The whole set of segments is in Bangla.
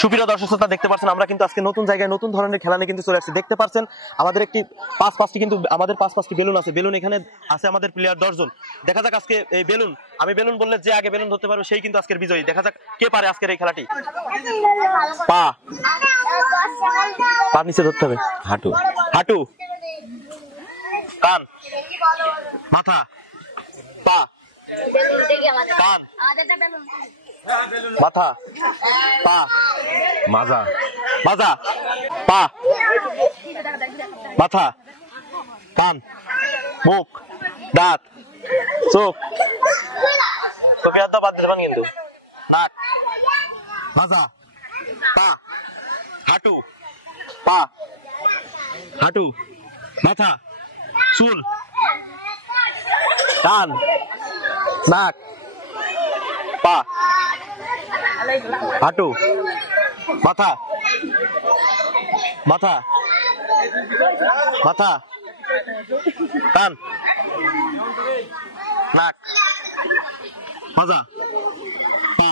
সুপ্রিয় দর্শক শ্রোতা দেখতে পাচ্ছেন আমরা কিন্তু আজকে নতুন জায়গায় নতুন ধরনের খেলা নিয়ে কিন্তু চলে আসছি। দেখতে পাচ্ছেন আমাদের একটি পাঁচটি কিন্তু আমাদের পাঁচটি বেলুন আছে। বেলুন এখানে আছে আমাদের প্লেয়ার 10 জন। দেখা যাক আজকে এই বেলুন, আমি বেলুন বললে যে আগে বেলুন ধরতে পারবে সেই কিন্তু আজকের বিজয়ী। দেখা যাক কে পারে আজকের এই খেলাটি। পা নিচে ধরতে হবে, হাঁটু হাঁটু, কান, মাথা, পা, কান, মাথা, পা, মাজা, মাজা, পা, মাথা, কান, মুখ, দাঁত, চোখ, চোখের হাত বাদ দিতে পারেন কিন্তু, নাক, মাজা, পা, হাঁটু, পা, হাঁটু, মাথা, চুল, কান, নাক, পা, হাঁটু, মাথা, মাথা, মাথা, কান, নাক, মাজা, পা,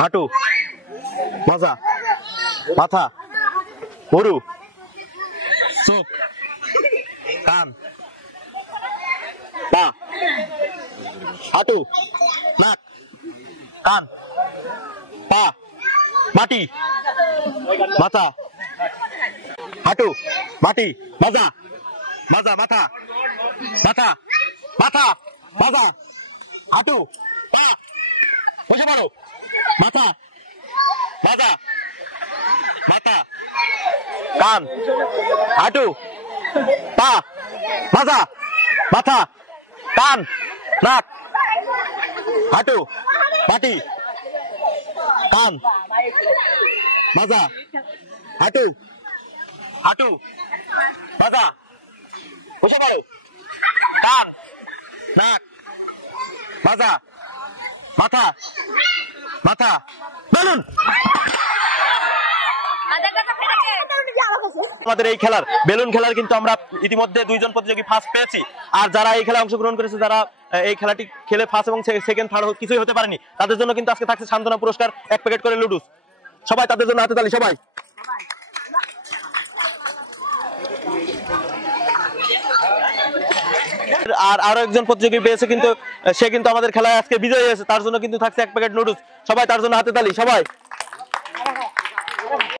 হাঁটু, মাজা, মাথা, গরু, চোখ, কান, পা, হাঁটু, নাক, কান, পা, মাটি, মাথা, হাঁটু, মাটি, মাজা, মাজা, মাথা, মাথা, মাথা, মাজা, হাঁটু, পা, বসে পড়ো, মাথা, মাজা, মাথা, কান, হাঁটু, পা, মাজা, মাথা, কান, নাক, হাঁটু, মাটি, কান, মাজা, হাঁটু, হাঁটু, মাজা, বসে পড়ো, কান, নাক, মাজা, মাথা, মাথা, বেলুন। আমাদের এই খেলার বেলুন খেলার কিন্তু আমরা ইতিমধ্যে 2 জন প্রতিযোগী ফার্স্ট পেয়েছি। আর যারা এই খেলায় অংশগ্রহণ করেছে, যারা এই খেলাটি খেলে ফার্স্ট এবং সেকেন্ড থার্ড কিছুই হতে পারেনি, তাদের জন্য কিন্তু আজকে থাকছে সান্ত্বনা পুরস্কার 1 প্যাকেট করে লুডুস। সবাই তাদের জন্য হাতে তালি সবাই। আর আরো একজন প্রতিযোগী পেয়েছে, কিন্তু সে কিন্তু আমাদের খেলায় আজকে বিজয়ী হয়েছে, তার জন্য কিন্তু থাকছে 1 প্যাকেট নুডলস। সবাই তার জন্য হাতে তালি সবাই।